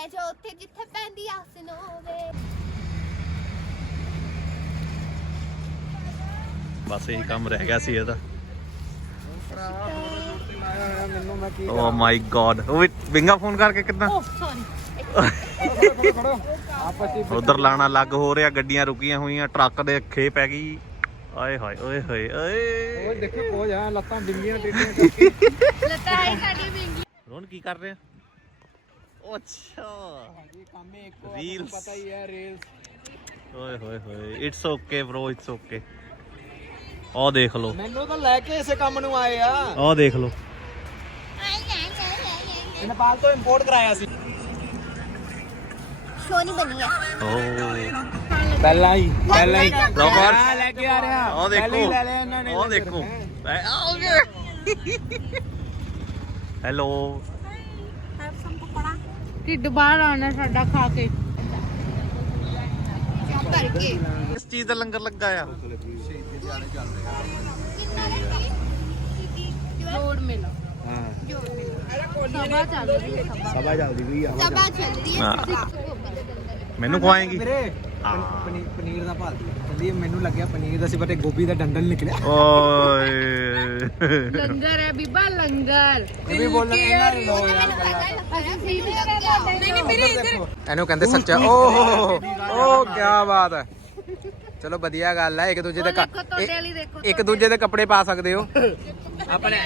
ਲੈ ਜਾ ਉੱਥੇ ਜਿੱਥੇ ਪੈਂਦੀ ਆ ਸਨੋ ਵੇ। ਬਸ ਇਹੀ ਕੰਮ ਰਹਿ ਗਿਆ ਸੀ ਇਹਦਾ। ਮੈਨੂੰ ਮੈਂ ਕੀ ਓ ਮਾਈ ਗॉड ਉਹ ਵਿੰਗਾ ਫੋਨ ਕਰਕੇ ਕਿੱਦਾਂ ਉਧਰ ਲਾਣਾ ਲੱਗ ਹੋ ਰਿਹਾ। ਗੱਡੀਆਂ ਰੁਕੀਆਂ ਹੋਈਆਂ, ਟਰੱਕ ਦੇ ਅੱਖੇ ਪੈ ਗਈ। ਆਏ ਹਾਏ ਓਏ ਹੋਏ ਓਏ ਓਏ ਦੇਖੋ ਕੋਝ ਆ ਲੱਤਾਂ ਬਿੰਗੀਆਂ ਟੇਡੀਆਂ ਕਰਕੇ ਲੱਤਾਂ ਹੈ ਸਾਡੀ ਵਿੰਗੀ। ਰੋਣ ਕੀ ਕਰ ਰਿਹਾ? ਓ ਅੱਛਾ ਹਾਂਜੀ ਕੰਮ ਹੀ ਇੱਕੋ ਰੀਲਸ ਪਤਾ ਹੀ ਹੈ ਰੀਲਸ। ਓਏ ਹੋਏ ਹੋਏ it's okay bro it's okay. ਆਹ ਦੇਖ ਲਓ ਮੈਨੂੰ ਤਾਂ ਲੈ ਕੇ ਇਸੇ ਕੰਮ ਨੂੰ ਆਏ ਆ। ਆਹ ਦੇਖ ਲਓ ਨੇਪਾਲ ਤੋਂ ਇੰਪੋਰਟ ਕਰਾਇਆ ਸੀ। ਸੋਨੀ ਬਣੀ ਆ। ਓ ਪਹਿਲਾਂ ਹੀ ਰੋਬਰ ਲੈ ਕੇ ਆ ਰਿਹਾ। ਆਹ ਦੇਖੋ ਲੈ ਲਿਆ ਇਹਨਾਂ ਨੇ। ਆਹ ਦੇਖੋ ਹੈਲੋ ਢਿੱਡ ਬਾਹਰ ਆਉਣਾ ਸਾਡਾ ਖਾ ਕੇ। ਭਰ ਕੇ ਇਸ ਚੀਜ਼ ਦਾ ਲੰਗਰ ਲੱਗਾ ਆ। ਜੋੜ ਮੇਲਾ ਹਾਂ ਸਭਾ ਚੱਲ ਰਹੀ ਹੈ ਸਭਾ ਚੱਲਦੀ ਪਈ ਆ। ਸਭਾ ਚੱਲ ਰਹੀ ਹੈ ਸਭਾ। ਮੈਨੂੰ ਖਵਾਏਗੀ? ਵੀਰੇ ਪਨੀਰ ਦਾ ਭਾਲ ਚੱਲੀ। ਮੈਨੂੰ ਲੱਗਿਆ ਪਨੀਰ ਦਾ ਸੀ ਬਟ ਗੋਭੀ ਦਾ ਡੰਡਲ ਨਿਕਲਿਆ। ਓਏ ਲੰਗਰ ਹੈ ਬੀਬਾ ਲੰਗਰ। ਇਹ ਵੀ ਬੋਲਣ ਇਹਨਾਂ ਨੇ ਲੋ ਯਾਰ ਨਹੀਂ ਵੀਰੇ ਇੱਧਰ ਇਹਨੂੰ ਕਹਿੰਦੇ ਸੱਚਾ। ਓ ਕੀ ਬਾਤ ਹੈ। ਚਲੋ ਵਧੀਆ ਗੱਲ ਹੈ। ਇੱਕ ਦੂਜੇ ਦੇ ਤੁਹਾਡੇ ਵਾਲੀ ਦੇਖੋ ਇੱਕ ਦੂਜੇ ਦੇ ਕੱਪੜੇ ਪਾ ਸਕਦੇ ਹੋ। ਆਪਣੇ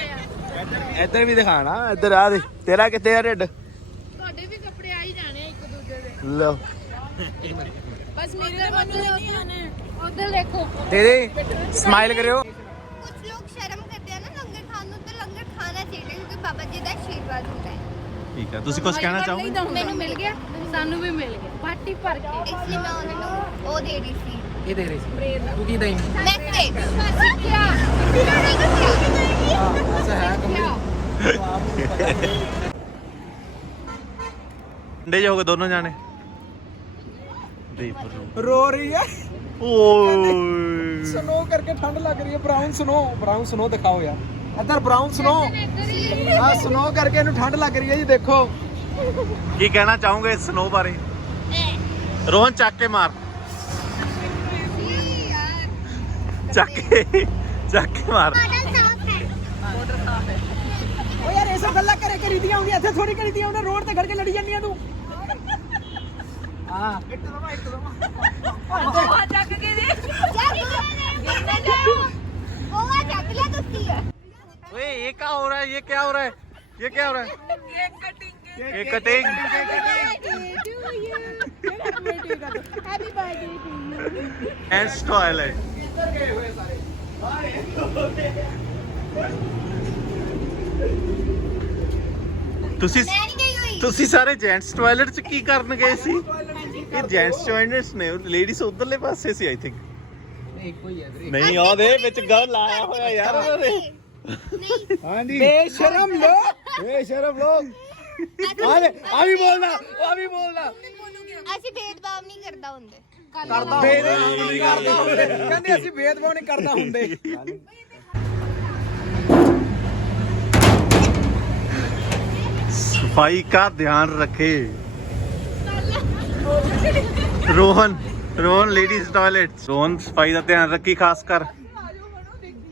ਇੱਧਰ ਵੀ ਦਿਖਾਣਾ। ਇੱਧਰ ਆ ਦੇ ਤੇਰਾ ਕਿੱਥੇ ਆ ਢਿੱਡ? ਤੁਹਾਡੇ ਵੀ ਕੱਪੜੇ ਆ ਹੀ ਜਾਣੇ ਆ ਇੱਕ ਦੂਜੇ ਦੇ। ਲਓ ਬਸ ਮੇਰੇ ਉਧਰ ਦੇਖੋ। ਦੀਦੀ ਸਮਾਈਲ ਕਰਿਓ। ਕੁਝ ਲੋਕ ਸ਼ਰਮ ਕਰਦੇ ਆ ਨਾ ਲੰਗਰ ਖਾਣ ਨੂੰ, ਤੇ ਲੰਗਰ ਖਾਣਾ ਚਾਹੀਦਾ ਕਿਉਂਕਿ ਬਾਬਾ ਜੀ ਦਾ ਆਸ਼ੀਰਵਾਦ ਹੁੰਦਾ ਹੈ। ਠੀਕ ਹੈ ਤੁਸੀਂ ਕੁਝ ਕਹਿਣਾ ਚਾਹੋਗੇ? ਮੈਨੂੰ ਮਿਲ ਗਿਆ, ਸਾਨੂੰ ਵੀ ਮਿਲ ਗਿਆ ਪਾਰਟੀ ਭਰ ਕੇ। ਇਸ ਲਈ ਮੈਂ ਉਹਨਾਂ ਨੂੰ ਉਹ ਦੇ ਰਹੀ ਸੀ। ਇਹ ਦੇ ਰਹੀ ਸੀ ਤੂੰ ਕੀ ਦੇਈਂ? ਮੈਸੇਜ ਸਿੱਖਿਆ ਐਸਾ ਹੈ ਠੰਡੇ ਜੋ ਹੋ ਗਏ ਦੋਨੋਂ ਜਾਣੇ। ਦੇਖ ਰੋ ਰਹੀ ਹੈ। ਓਏ ਸਨੋ ਕਰਕੇ ਠੰਡ ਲੱਗ ਰਹੀ ਹੈ। ਬ੍ਰਾਊਨ ਸਨੋ ਦਿਖਾਓ ਯਾਰ। ਇੱਧਰ ਬ੍ਰਾਊਨ ਸਨੋ ਆ ਸਨੋ ਕਰਕੇ ਇਹਨੂੰ ਠੰਡ ਲੱਗ ਰਹੀ ਹੈ ਜੀ। ਦੇਖੋ ਕੀ ਕਹਿਣਾ ਚਾਹੋਗੇ ਇਸ ਸਨੋ ਬਾਰੇ? ਰੋਹਨ ਚੱਕ ਕੇ ਮਾਰ। ਚੱਕ ਕੇ ਮਾਰ। ਓ ਯਾਰ ਐਸਾ ਗੱਲਾਂ ਕਰੀ ਦੀਆਂ ਹੁੰਦੀਆਂ ਇੱਥੇ ਥੋੜੀ ਕਰੀ ਦੀਆਂ। ਉਹਨੇ ਰੋਡ ਤੇ ਖੜ ਕੇ ਲੜੀ ਜਾਂਦੀਆਂ ਤੂੰ। ਹਾਂ ਉਹ ਚੱਕ ਕੇ ਦੇ ਗੋਵਾ ਚੱਕ ਲਿਆ ਤੁਸੀਂ। ओए ये क्या हो रहा है? ये क्या हो रहा है? ये क्या हो रहा है? Cake cutting. Happy birthday to you. And toilet. ਤੁਸੀਂ ਸਾਰੇ ਜੈਂਟਸ ਟਾਇਲਟ ਚ ਕੀ ਕਰਨ ਗਏ ਸੀ? ਇਹ ਜੈਂਟਸ ਟਾਇਲਟਸ ਨੇ, ਲੇਡੀਜ਼ ਉਧਰਲੇ ਪਾਸੇ ਸੀ ਆਈ ਥਿੰਕ। ਇੱਕੋ ਹੀ ਹੈ ਵੀਰੇ। ਨਹੀਂ ਉਹਦੇ ਵਿੱਚ ਗੱਲ ਲਾਇਆ ਹੋਇਆ ਯਾਰ ਉਹਨਾਂ ਨੇ। ਹਾਂਜੀ ਬੇਸ਼ਰਮ ਲੋਕ ਆ ਵੀ ਬੋਲਦਾ। ਅਸੀਂ ਭੇਦਭਾਵ ਨਹੀਂ ਕਰਦਾ ਹੁੰਦੇ। ਭੇਦਭਾਵ ਨਹੀਂ ਕਰਦੇ ਹੁੰਦੇ। ਕਹਿੰਦੇ ਅਸੀਂ ਭੇਦਭਾਵ ਨਹੀਂ ਕਰਦਾ ਹੁੰਦੇ। सफाई का ध्यान रखे। Rohan ladies toilet. रोहन सफाई का ध्यान रखी खास कर।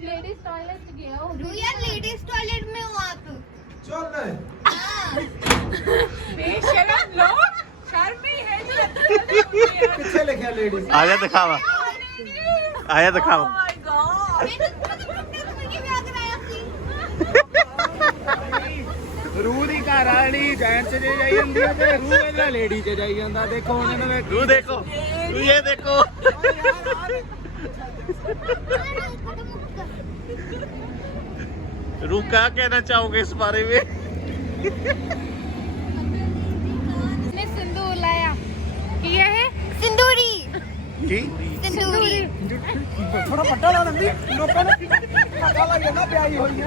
लेडीज टॉयलेट गया हो। तू यार लेडीज टॉयलेट में हो आप। बेशरम लोग शर्म ही है। किथे लिखा लेडीज? आया दिखावा। मैंने भी आ कराया रूह ਦੀ ਘਰ ਵਾਲੀ ਜੈਂਟਸ ਚ ਜਾਈ ਜਾਂਦੀ ਹੈ ਤੇ ਰੂਹ ਇਹਦਾ ਲੇਡੀ ਚ ਜਾਈ ਜਾਂਦਾ। ਦੇਖੋ ਹੁਣ ਇਹਨਾਂ ਨੇ तू देखो, तू ये देखो। रू क्या कहना चाहोगे इस बारे में? ने सिंदूर लाया। ये है सिंदूरी। की सिंदूरी। ਥੋੜਾ ਪੱਟਾ ਲਾ ਦਿੰਦੀ। ਲੋਕਾਂ ਨੂੰ ਪਤਾ ਲੱਗ ਜਾਂਦਾ ਪਿਆਈ ਹੋਈ ਆ।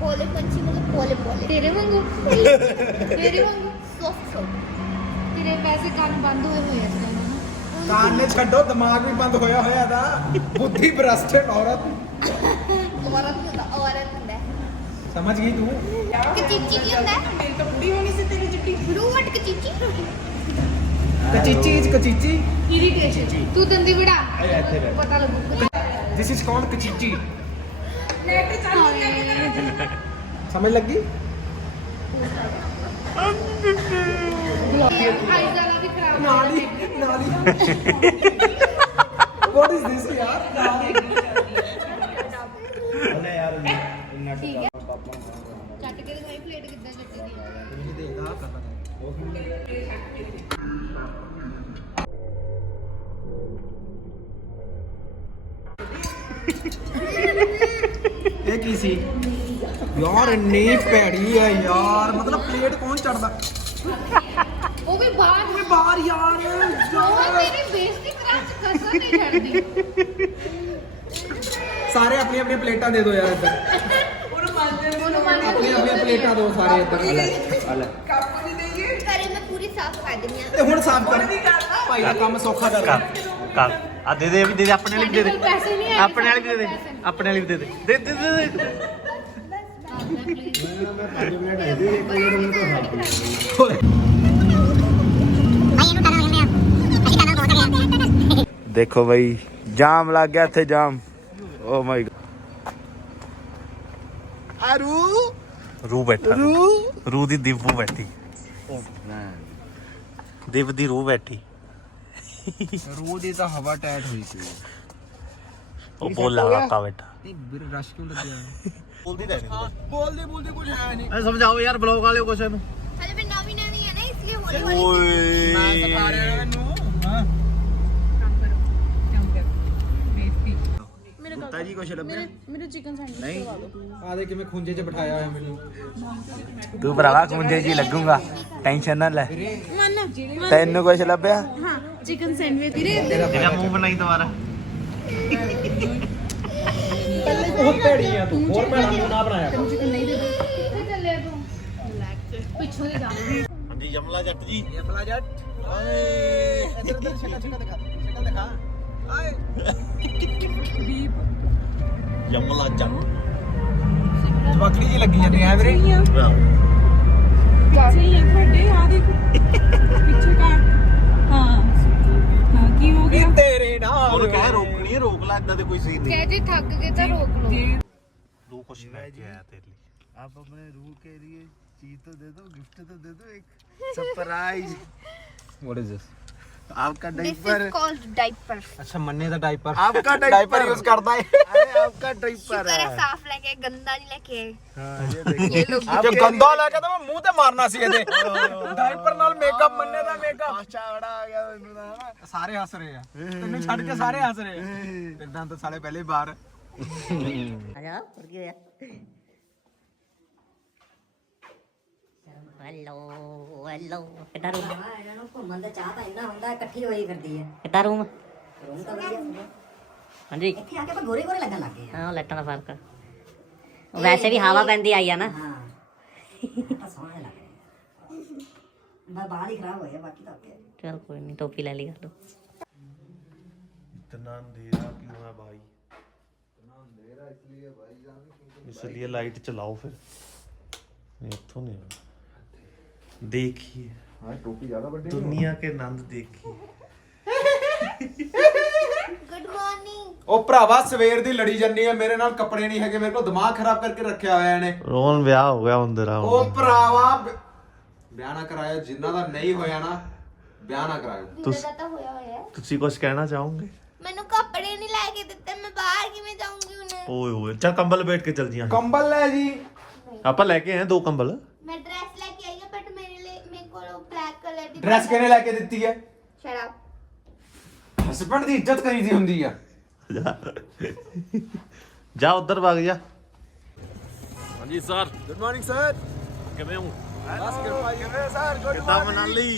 पोले पंछी मतलब पोले तेरे वांगू सॉफ्ट तेरे वैसे कान बंद हुए हैं इसमें ना। ਕਾਨ ਨੇ ਛੱਡੋ ਦਿਮਾਗ ਵੀ ਬੰਦ ਹੋਇਆ ਹੋਇਆ ਦਾ। ਬੁੱਧੀ ਭ੍ਰਸ਼ਟ ਔਰਤ। औरत होता है। ਸਮਝ ਗਈ ਤੂੰ? ਕਚੀਚੀ ਕੀ ਹੁੰਦਾ ਹੈ? ਮੇਰੀ ਤਾਂ ਬੁੜੀ ਹੋਣੀ ਸੀ ਤੇਰੀ ਚਿੱਟੀ ਰੂਟ ਕਚੀਚੀ ਕਚੀਚੀ ਇਰੀਟੇਸ਼ਨ ਤੂੰ ਦੰਦੀ ਵੜਾ ਇੱਥੇ ਰਹਿ। ਪਤਾ ਲੱਗੂ ਦਿਸ ਇਜ਼ ਕਾਲਡ ਕਚੀਚੀ। ਨੈਟ ਚੱਲ ਗਿਆ ਸਮਝ ਲੱਗੀ? ਆਈਜ਼ ਵਾਲਾ ਵੀ ਖਰਾਬ ਨਾਲੀ ਵਾਟ ਇਜ਼ ਦਿਸ ਯਾਰ? ਠੀਕ ਹੈ ਚੱਟ ਕੇ ਦਿਖਾਈ ਪਲੇਟ ਕਿੱਦਾਂ ਚੱਟੀ ਦੀ ਹੈ ਇਹ ਕੀ ਸੀ ਯਾਰ? ਇੰਨੀ ਭੈੜੀ ਹੈ ਯਾਰ, ਮਤਲਬ ਪਲੇਟ ਕੌਣ ਚੜਦਾ? ਉਹ ਵੀ ਬਾਹਰ ਬਾਹਰ ਯਾਰ ਉਹ ਮੇਰੀ ਬੇਇੱਜ਼ਤੀ ਕਰਾਂ ਚ ਕਸਰ ਨਹੀਂ ਛੱਡਦੀ ਸਾਰੇ ਆਪਣੀਆਂ ਆਪਣੀਆਂ ਪਲੇਟਾਂ ਦੇ ਦਿਓ ਯਾਰ ਇੱਧਰ। ਉਹਨੂੰ ਮੰਨ ਆਪਣੀਆਂ ਆਪਣੀਆਂ ਪਲੇਟਾਂ ਦਿਓ ਸਾਰੇ ਇੱਧਰ। ਕਰੇ ਮੈਂ ਪੂਰੀ ਸਾਫ਼ ਕਰ ਦਿੰਦੀ ਹਾਂ ਤੇ ਹੁਣ ਸਾਫ਼ ਕਰ ਭਾਈ ਦਾ ਕੰਮ ਸੌਖਾ ਕਰ। ਕਰ ਆ ਦੇ ਦੇ ਵੀ ਦੇ ਦੇ, ਆਪਣੇ ਵਾਲੀ ਵੀ ਦੇ ਦੇ, ਸਾਡੇ ਕੋਲ ਪੈਸੇ ਨਹੀਂ ਹੈ, ਆਪਣੇ ਵਾਲੀ ਵੀ ਦੇ ਦੇ, ਆਪਣੇ ਵਾਲੀ ਵੀ ਦੇ ਦੇ ਦੇ ਦੇ ਦੇ ਦੇਖੋ ਬਈ ਜਾਮ ਲੱਗ ਗਿਆ ਇੱਥੇ, ਜਾਮ। ਓ ਮਾਈ ਗॉड, ਆਰੂ ਰੂ ਬੈਠਾ, ਰੂ ਦੀ ਦਿਵੂ ਬੈਠੀ, ਦਿਵ ਦੀ ਰੂ ਬੈਠੀ। ਰੂ ਦੀ ਤਾਂ ਹਵਾ ਟੈਟ ਹੋਈ ਸੀ। ਉਹ ਬੋਲਾ ਕਾਕਾ ਬੈਠਾ। ਨਹੀਂ ਵੀਰ ਰਸ਼ ਕਿਉਂ ਲੱਗਿਆ? ਬੋਲਦੀ ਰਹਿਣੀ ਬੋਲਦੇ ਕੁਝ ਹੈ ਨਹੀਂ। ਐ ਸਮਝਾਓ ਯਾਰ ਬਲੌਗ ਵਾਲਿਓ ਕੁਛ ਇਹਨੂੰ। ਹਲੇ ਮੈਂ ਨਵੀਂ ਹੈ ਨਾ ਇਸ ਲਈ ਹੌਲੀ ਹੌਲੀ ਓਏ ਮੈਂ ਸਿਖਾ ਰਿਹਾ ਇਹਨੂੰ। ਹਾਂ ਕੁੱਤਾ ਜੀ ਕੁਛ ਲੱਭਿਆ ਮੇਰੇ ਚਿਕਨ ਸੈਂਡਵਿਚ ਨਹੀਂ? ਆ ਦੇ ਕਿਵੇਂ ਖੁੰਝੇ 'ਚ ਬਿਠਾਇਆ ਹੋਇਆ ਮੈਨੂੰ। ਤੂੰ ਭਰਾਵਾ ਖੁੰਝੇ ਜੀ ਲੱਗੂਗਾ, ਟੈਨਸ਼ਨ ਨਾ ਲੈ। ਮੰਨ ਤੈਨੂੰ ਕੁਛ ਲੱਭਿਆ? ਹਾਂ ਚਿਕਨ ਸੈਂਡਵਿਚ ਵੀਰੇ ਤੇਰਾ ਮੂੰਹ ਬਣਾਈ ਦੁਬਾਰਾ। ਪਹਿਲੇ ਬਹੁਤ ਭੈੜੀ ਆ ਤੂੰ, ਹੋਰ ਭੈੜਾ ਮੂੰਹ ਨਾ ਬਣਾਇਆ ਕਰ। ਚਿਕਨ ਨਹੀਂ ਦੇ ਦੋ ਕਿੱਥੇ ਚੱਲੇ ਤੂੰ ਪਿੱਛੋਂ ਦੀ ਜਾ ਹਾਂਜੀ ਯਮਲਾ ਜੱਟ ਜੀ। ਯਮਲਾ ਜੱਟ ਓਏ ਇੱਧਰ ਸ਼ਕਲ ਦਿਖਾ ਆਏ ਯਮਲਾ ਜੱਟ ਜਵਾਕੜੀ ਜੀ ਲੱਗੀ ਜਾਂਦੀ ਹੈ ਵੀਰੇ। ਪਿੱਛੇ ਹੀ ਹੈ ਤੁਹਾਡੇ ਆ ਦੇਖ ਪਿੱਛੇ ਕਾ ਹਾਂ ਕੀ ਹੋ ਗਿਆ ਤੇਰੇ ਨਾਲ ਉਹਨੂੰ ਕਹਿ ਰੋਕਣੀ ਹੈ, ਰੋਕ ਲੈ, ਇਦਾਂ ਦੇ ਕੋਈ ਸੀਨ ਨਹੀਂ। ਕਹਿ ਜੇ ਥੱਕ ਗਏ ਤਾਂ ਰੋਕ ਲਓ ਰੂ ਕੁਛ ਲੈ ਕੇ ਆਇਆ ਤੇਰੇ ਲਈ। आप अपने रूह के लिए चीज तो दे दो, गिफ्ट तो दे दो, एक सरप्राइज। What is this? आपका this diaper, is called diaper अच्छा मन्ने ਦਾ ਡਾਈਪਰ। आपका ਡਾਈਪਰ ਯੂਜ਼ ਕਰਦਾ ਹੈ। अरे आपका डाइपर ਸ਼ੁਕਰ है है। साफ लेके गंदा नहीं लेके आए। हाँ, ये देखिए। ये लोग ਜੇ ਗੰਦਾ ਲੈ ਕੇ ਤਾਂ ਮੈਂ ਮੂੰਹ ਤੇ ਮਾਰਨਾ ਸੀ ਇਹਦੇ। ਡਾਈਪਰ ਨਾਲ ਮੇਕਅਪ, ਮੰਨੇ ਦਾ ਮੇਕਅਪ। अच्छा बड़ा आ गया मेनू ना ना। ਸਾਰੇ ਹੱਸ ਰਹੇ ਆ, ਤੈਨੂੰ ਛੱਡ ਕੇ ਸਾਰੇ ਹੱਸ ਰਹੇ ਆ। ਇਦਾਂ ਤਾਂ ਸਾਲੇ ਪਹਿਲੇ ਬਾਹਰ। ਆਜਾ ਹੋਰ ਕੀ ਹੋਇਆ? ਹੈਲੋ ਕਿੱਦਾਂ ਰੂਮ? ਇਹਨਾਂ ਨੂੰ ਘੁੰਮਣ ਦਾ ਚਾਹ ਤਾਂ ਇੰਨਾ ਹੁੰਦਾ, ਇਕੱਠੀ ਹੋਈ ਫਿਰਦੀ ਹੈ। ਕਿੱਦਾਂ ਰੂਮ? ਰੂਮ ਤਾਂ ਵਧੀਆ ਸੀ। ਹਾਂਜੀ ਇੱਥੇ ਆ ਕੇ ਆਪਾਂ ਗੋਰੇ ਲੱਗਣ ਲੱਗ ਗਏ ਹਾਂ, ਲਾਈਟਾਂ ਦਾ ਫਰਕ। ਉਹ ਵੈਸੇ ਵੀ ਹਵਾ ਪੈਂਦੀ ਆਈ ਆ ਨਾ। ਹਾਂ ਆਪਾਂ ਸੋਹਣੇ ਲੱਗ ਰਹੇ। ਬਸ ਬਾਲ ਹੀ ਖਰਾਬ ਹੋਏ ਆ, ਬਾਕੀ ਤਾਂ ਓਕੇ। ਚਲ ਕੋਈ ਨਹੀਂ, ਟੋਪੀ ਲੈ ਲਈ ਕਰ ਦੋ। इतना अंधेरा क्यों है भाई? इतना अंधेरा इसलिए भाई, इसलिए लाइट चलाओ फिर। इथों नहीं देखिए, हाँ टोपी ज्यादा बड़ी दुनिया के नंद देखिए। Good morning. ਉਹ ਭਰਾਵਾ ਸਵੇਰ ਦੀ ਲੜੀ ਜੰਨੀ ਆ ਮੇਰੇ ਨਾਲ, ਕੱਪੜੇ ਨਹੀਂ ਹੈਗੇ ਮੇਰੇ ਕੋਲ, ਦਿਮਾਗ ਖਰਾਬ ਕਰਕੇ ਰੱਖਿਆ ਹੋਇਆ ਇਹਨੇ। रोहन ब्याह हो गया अंधेरा। ਉਹ ਭਰਾਵਾ ਵਿਆਹ ਨਾ ਕਰਾਇਆ, ਜਿਨ੍ਹਾਂ ਦਾ ਨਹੀਂ ਹੋਇਆ ਨਾ ਵਿਆਹ ਨਾ ਕਰਾਇਆ। ਮੇਰਾ ਤਾਂ ਹੋਇਆ ਹੋਇਆ। ਤੁਸੀਂ ਕੁਝ ਕਹਿਣਾ ਚਾਹੋਗੇ? ਮੈਨੂੰ ਕੱਪੜੇ ਨਹੀਂ ਲੈ ਕੇ ਦਿੱਤੇ, ਮੈਂ ਬਾਹਰ ਕਿਵੇਂ ਜਾਊਂਗੀ ਹੁਣ? ਓਏ ਹੋਏ, ਚੱਲ ਕੰਬਲ ਬੈਠ ਕੇ ਚੱਲ ਜੀਆਂ। ਕੰਬਲ ਲੈ ਜੀ। ਆਪਾਂ ਲੈ ਕੇ ਆਏ 2 ਕੰਬਲ। ਮੈਂ ਡਰੈਸ ਲੈ ਕੇ ਆਈ ਹਾਂ, ਬਟ ਮੇਰੇ ਕੋਲ ਬਲੈਕ ਕਲਰ ਦੀ ਡਰੈਸ ਕਿਹਨੇ ਲੈ ਕੇ ਦਿੱਤੀ ਹੈ? ਸ਼ਰਾਬ। ਹਸਬੰਡ ਦੀ ਇੱਜ਼ਤ ਕਰੀਦੀ ਹੁੰਦੀ ਆ। ਜਾ ਉਧਰ ਵਗ ਜਾ। ਹਾਂਜੀ ਸਰ, ਗੁੱਡ ਮਾਰਨਿੰਗ ਸਰ। ਕਿਵੇਂ ਹੋ? ਬਸ ਕਿਰਪਾ ਕਿਵੇਂ ਸਰ? ਕਿੱਦਾਂ ਮਨਾਲੀ?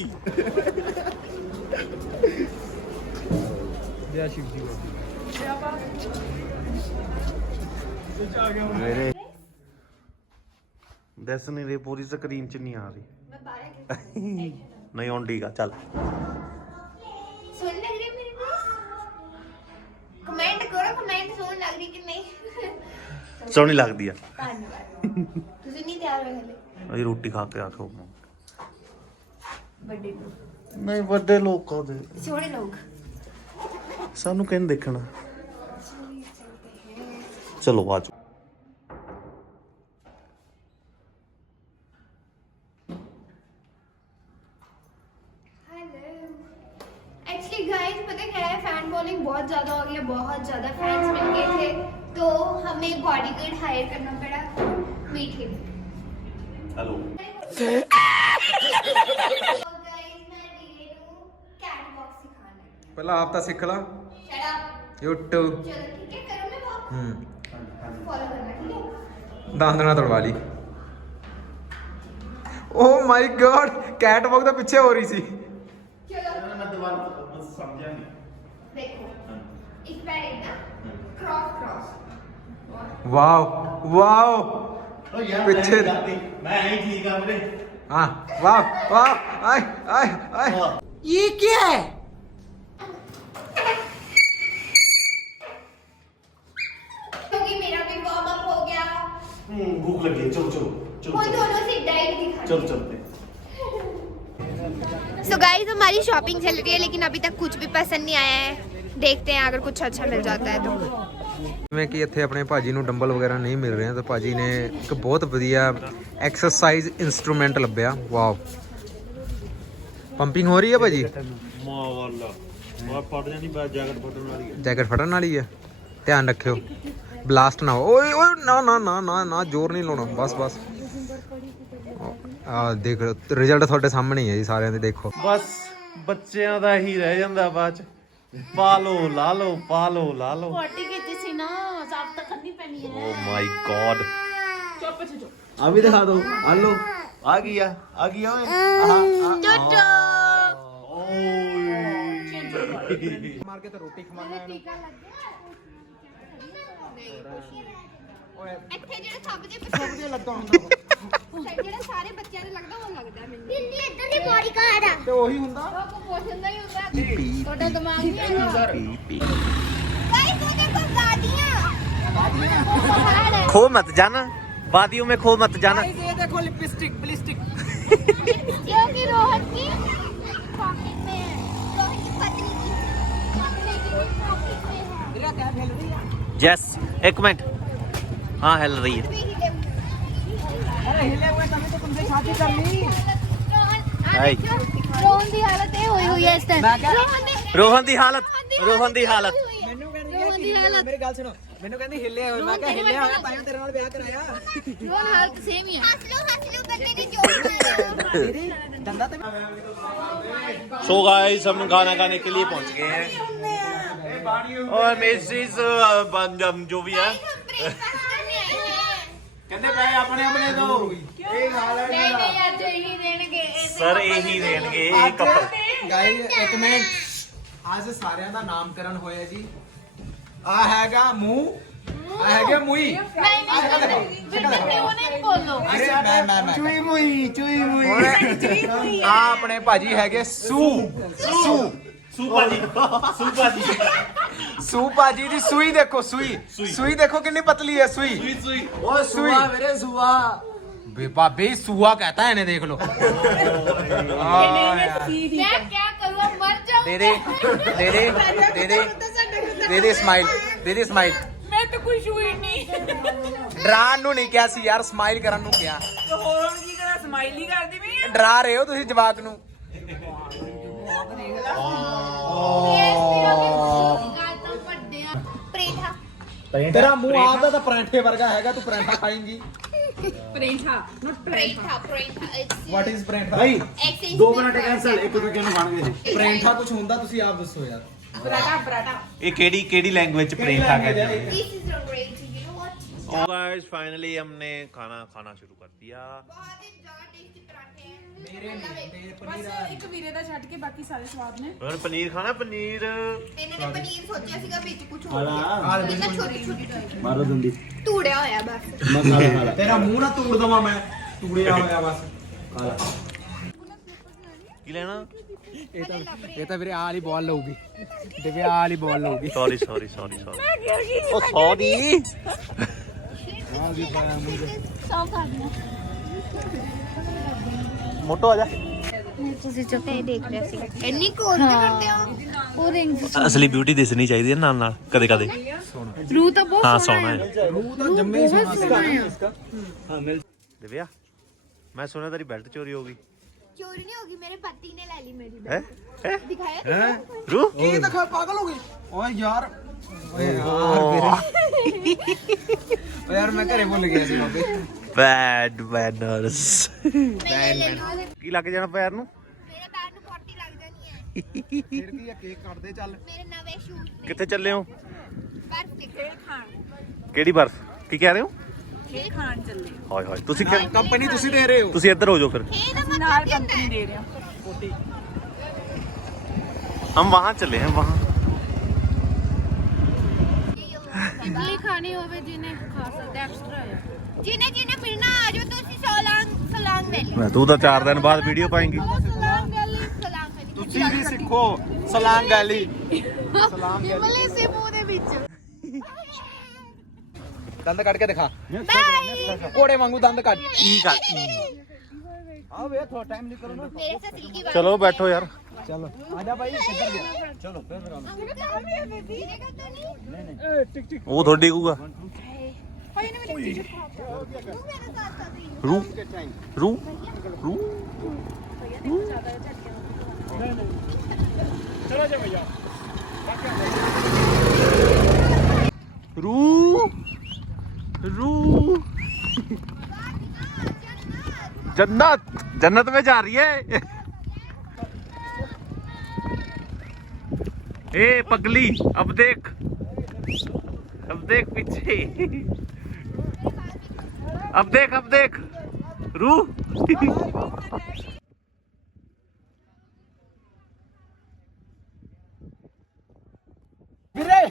ਜੈ ਸ਼ਿਵ ਜੀ। ਮੇਰੇ ਦੱਸ ਨਹੀਂ ਰਹੀ, ਪੂਰੀ ਸਕਰੀਨ ਚ ਨਹੀਂ ਆ ਰਹੀ। मैं बाहर ਨਹੀਂ ਆਉਂਦੀ ਗਾ, ਚੱਲ। सुन लग रही है मेरी वॉइस? कमेंट करो, कमेंट सुन लग रही कि नहीं? ਸੋਹਣੀ ਲੱਗਦੀ ਆ। ਧੰਨਵਾਦ। ਤੁਸੀਂ ਨਹੀਂ ਤਿਆਰ ਹੋਏ ਹਲੇ? ਅਸੀਂ ਰੋਟੀ ਖਾ ਕੇ ਆਖੋ। ਵੱਡੇ ਲੋਕ, ਨਹੀਂ ਵੱਡੇ ਲੋਕਾਂ ਦੇ ਛੋਟੇ ਲੋਕ। ਸਾਨੂੰ ਕਹਿੰਦੇ ਦੇਖਣਾ। ਚਲੋ ਆ ਜਾਓ। एक्चुअली गाइस पता क्या है, फैन बॉलिंग बहुत ज़्यादा हो गया, बहुत ज़्यादा फैंस मिल गए थे, तो हमें बॉडीगार्ड हायर करना पड़ा। मीठे हेलो गाइस, मैं वीरे को कैट वॉक सिखाना है। ਪਹਿਲਾਂ ਆਪ ਤਾਂ ਸਿੱਖ ਲਾ शट अप। YouTube चलो ठीक है, करो मैं वॉक। फॉलो करना ठीक है। दांदना तड़वा ली। Oh my god, cat walk तो पीछे हो रही सी। चलो देखो, इस पैर एक ना क्रॉस क्रॉस। वाओ वाओ, पीछे मैं ही ठीक है मेरे। हाँ वाह वाह, आय आय आय, ये क्या है? क्योंकि मेरा भी वार्म अप हो गया। भूख लगी है, चलो चलो चलो वो दोनों से डाइट दिखा। चलो चलते। सो गाइस, हमारी शॉपिंग चल रही है, लेकिन अभी तक कुछ भी पसंद नहीं आया है। देखते हैं अगर कुछ अच्छा मिल जाता है तो। ਜਿਵੇਂ ਕਿ ਇੱਥੇ ਆਪਣੇ ਭਾਜੀ ਨੂੰ ਡੰਬਲ ਵਗੈਰਾ ਨਹੀਂ ਮਿਲ ਰਹੇ ਤਾਂ ਭਾਜੀ ਨੇ ਇੱਕ ਬਹੁਤ ਵਧੀਆ ਐਕਸਰਸਾਈਜ਼ ਇਨਸਟਰੂਮੈਂਟ ਲੱਭਿਆ। ਵਾਓ, ਪੰਪਿੰਗ ਹੋ ਰਹੀ ਹੈ ਭਾਜੀ? ਮਾਵਾਲਾ ਮੈਂ ਪੜ ਜਾਣੀ ਬਾ ਜੈਕਟ ਫਟਣ ਵਾਲੀ ਹੈ। ਜੈਕਟ ਫਟਣ ਵਾਲੀ ਹੈ, ਧਿਆਨ ਰੱਖਿਓ ਬਲਾਸਟ ਨਾ ਹੋ। ਓਏ ਓਏ ਨਾ ਨਾ ਨਾ ਨਾ ਨਾ, ਜ਼ੋਰ ਨਹੀਂ ਲਾਉਣਾ, ਬਸ ਬਸ। ਆ ਦੇਖ ਰਿਜ਼ਲਟ ਤੁਹਾਡੇ ਸਾਹਮਣੇ ਹੀ ਹੈ ਜੀ, ਸਾਰਿਆਂ ਦੇ ਦੇਖੋ। ਬਸ ਬੱਚਿਆਂ ਦਾ ਹੀ ਰਹਿ ਜਾਂਦਾ ਬਾਅਦ ਚ। ਪਾ ਲੋ ਲਾ ਲੋ, ਪਾ ਲੋ ਲਾ ਲੋ। ਪੋਟੀ ਕੀਤੀ ਸੀ ਨਾ, ਸਾਫ ਤਾਂ ਕਰਨੀ ਪੈਣੀ ਹੈ। ਓ ਮਾਈ ਗॉड, ਚੁੱਪ ਚੁੱਪ। अभी दिखा दो। हेलो आ गया ओए। टोटो ਮਾਰ ਕੇ ਤਾਂ ਰੋਟੀ ਖਵਾਉਣਾ ਇਹਨੂੰ। ਇੱਥੇ ਜਿਹੜਾ ਸਭ ਦੇ ਲੱਗਾ ਹੁੰਦਾ ਜਿਹੜਾ ਸਾਰੇ ਬੱਚਿਆਂ ਦੇ ਲੱਗਦਾ ਉਹ ਲੱਗਦਾ ਮੈਨੂੰ। ਦਿੱਲੀ ਇੱਧਰ ਦੀ ਬੋਡੀ ਕਾਰਡ ਆ। ਤੇ ਉਹੀ ਹੁੰਦਾ। ਉਹ ਕੁਪੋਸ਼ਣ ਦਾ ਹੀ ਹੁੰਦਾ। ਤੁਹਾਡਾ ਦਿਮਾਗ ਨਹੀਂ ਹੈਗਾ। गाइस वो देखो गाड़ियां। खो मत जाना, वादियों में खो मत जाना। ये देखो लिपस्टिक ब्लिस्टिक। क्योंकि रोहन की पॉकेट में है। रोहन की पत्नी की पॉकेट में है। मेरा क्या खेल रही है? यस, एक मिनट। हाँ हिल रही है। अरे हिले हुए तभी तो तुमसे शादी कर ली। हाय। रोहन की हालत ये हुई है इस टाइम। रोहन दी हालत, रोहन दी हालत। ਮੈਨੂੰ ਕਹਿੰਦੀ ਮੇਰੀ ਗੱਲ ਸੁਣੋ, ਮੈਨੂੰ ਕਹਿੰਦੀ ਹਿੱਲਿਆ ਹੋਇਆ। ਮੈਂ ਕਿਹਾ ਹਿੱਲਿਆ ਹੋਇਆ ਤਾਂ ਤੇਰੇ ਨਾਲ ਵਿਆਹ ਕਰਾਇਆ। रोहन हालत सेम ही है। हंस लो बंदे ने जोक मारा। तेरी दंदा तो सो गाइस, हम खाना खाने के लिए पहुंच गए हैं और मिसेस जो भी है हम ब्रेकफास्ट करने आए हैं। कहते भाई अपने अपने दो। एक हाल है नहीं आज यही देंगे। सर यही देंगे कपल। ਗਾਇਸ ਇੱਕ ਮਿੰਟ, ਅੱਜ ਸਾਰਿਆਂ ਦਾ ਨਾਮਕਰਨ ਹੋਇਆ ਜੀ। ਆ ਹੈਗਾ ਮੂੰਹ, ਆ ਹੈਗੇ ਮੂਈ। ਮੈਂ चुई मुई ਆ ਆਪਣੇ ਭਾਜੀ ਹੈਗੇ ਸੂ ਸੂ ਸੂ ਭਾਜੀ ਦੀ ਸੂਈ ਦੇਖੋ, ਸੂਈ ਦੇਖੋ ਕਿੰਨੀ ਪਤਲੀ ਹੈ ਸੂਈ। ओ सुआ मेरे सुआ। बे भाभी सुआ कहता है इन्हें, देख लो। मैं क्या करूँ, मर जाऊँ। दे दे स्माइल, दे दे स्माइल। ਮੈਂ ਤਾਂ ਕੁਝ ਹੋਈ ਨਹੀਂ। ਡਰਾਨ ਨੂੰ ਨਹੀਂ ਕਿਹਾ ਸੀ ਯਾਰ, ਸਮਾਈਲ ਕਰਨ ਨੂੰ ਕਿਹਾ। ਹੋਰ ਕੀ ਕਰਾਂ, ਸਮਾਈਲ ਹੀ ਕਰਦੀ ਪਈ ਆ। ਡਰਾ ਰਹੇ ਹੋ ਤੁਸੀਂ ਜਵਾਕ ਨੂੰ। परेठा ਤੇਰਾ ਮੂੰਹ ਆਪਦਾ ਤਾਂ ਪਰਾਂਠੇ ਵਰਗਾ ਹੈਗਾ, ਤੂੰ ਪਰਾਂਠਾ ਖਾਏਂਗੀ। ਪਰੇਠਾ ਨੋਟ परेठा ਵਾਟ ਇਜ਼ ਪਰਾਂਠਾ? भाई एक्सचेंज 2 मिनट कैंसिल। एक रुपए क्यों खान गए? ਪਰਾਂਠਾ ਕੁਝ ਹੁੰਦਾ, ਤੁਸੀਂ ਆਪ ਦੱਸੋ ਯਾਰ। ਪਰਾਠਾ ये केडी लैंग्वेज परेठा कहते हैं। This is the great, you know what. और गाइस फाइनली हमने खाना शुरू कर दिया। बहुत ही ज्यादा टेस्टी पराठे हैं। ਮੇਰੇ ਬਸ ਇੱਕ ਵੀਰੇ ਦਾ ਛੱਡ ਕੇ ਬਾਕੀ ਸਾਰੇ ਸਵਾਦ ਨੇ। और पनीर खाना, पनीर इन्होंने पनीर सोचा सीगा ਵਿੱਚ ਕੁਝ ਹੋਰ हाला। ਇਹਨਾਂ ਛੋਟੀ ਛੋਟੀ मारो दंडी। ਤੂੜਿਆ ਹੋਇਆ ਬਸ। मसाला खाला। ਤੇਰਾ ਮੂੰਹ ਨਾ ਤੋੜ ਦਵਾਂ ਮੈਂ, ਟੂੜਿਆ ਹੋਇਆ ਬਸ। की लेना। ਇਹ ਤਾਂ ਵੀਰੇ ਆ ਵਾਲੀ ਬਾਲ ਲਊਗੀ, ਦਿਵਿਆ ਆ ਵਾਲੀ ਬਾਲ ਲਊਗੀ। सॉरी ओ सॉरी ਸਾਫ ਕਰ ਦਿਓ ਮੋਟੋ ਆ ਜਾ ਤੁਸੀਂ ਚੁੱਪੇ ਦੇਖ ਰਹੇ ਸੀ ਇੰਨੀ ਕੋਲ ਕਰਦੇ ਹੋ ਉਹ ਰਿੰਗ ਅਸਲੀ ਬਿਊਟੀ ਦਿਸਣੀ ਚਾਹੀਦੀ ਹੈ ਨਾਲ ਨਾਲ ਕਦੇ ਕਦੇ ਰੂ ਤਾਂ ਬਹੁਤ ਹਾਂ ਸੋਹਣਾ ਹੈ रूह तो जम्मे ही सोना सी ਦਿਵਿਆ ਮੈਂ ਸੁਣਿਆ ਤੇਰੀ ਬੈਲਟ ਚੋਰੀ ਹੋ ਗਈ चोरी नहीं होगी मेरे पति ने ले ली मेरी ਹੈ बेल्ट दिखाया ਰੂ की दिखा पागल हो गई ओए यार यार मैं घरे भुल गया सी बाबे ਬੈਡ ਮੈਨਰਸ मैं ले लूं ਕੀ ਲੱਗ ਜਾਣਾ ਪੈਰ ਨੂੰ मेरे पैर में पट्टी लग जानी है फिर की है केक काट दे चल मेरे नवे शूज ਕਿੱਥੇ ਚੱਲੇ ਹੋ बर्फ दिखे ਕਿਹੜੀ ਬਰਫ ਕੀ ਕਹਿ ਰਹੇ ਹੋ ਖੇ ਖਾਣ ਚੱਲੇ ਹਾਏ ਹਾਏ ਤੁਸੀਂ कंपनी तुसी दे रहे हो ਤੁਸੀਂ ਇੱਧਰ ਹੋ ਜਾਓ ਫਿਰ ये तो मतलब ਨਾਲ ਕੰਪਨੀ ਦੇ ਰਿਹਾ हम वहाँ चले हैं वहाँ ਇਡਲੀ ਖਾਣੀ ਹੋਵੇ ਜਿਹਨੇ ਖਾ ਸਕਦਾ ਐਕਸਟਰਾ ਹੈ जिन्हें जिन्हें मिलना आ जाओ तो उसी सलाम वैली तू तो 4 दिन बाद वीडियो पाएंगी सलाम वैली तुसी भी सीखो सलाम गैली सलाम गैली ਮਲੇ ਸੇ ਮੂੰਹ ਦੇ ਵਿੱਚ दंद काट के दिखा बाय घोड़े वांगू दंद काट आओ वे थोड़ा टाइम निकलो ना मेरे से सिल्की बात चलो बैठो यार चलो आजा भाई किधर गया चलो फिर वो थोड़ी डिगूगा रू रू रू रू रू जन्नत जन्नत में जा रही है ए पगली अब देख पीछे अब देख रू वीरे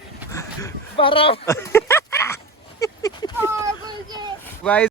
बारा गाइस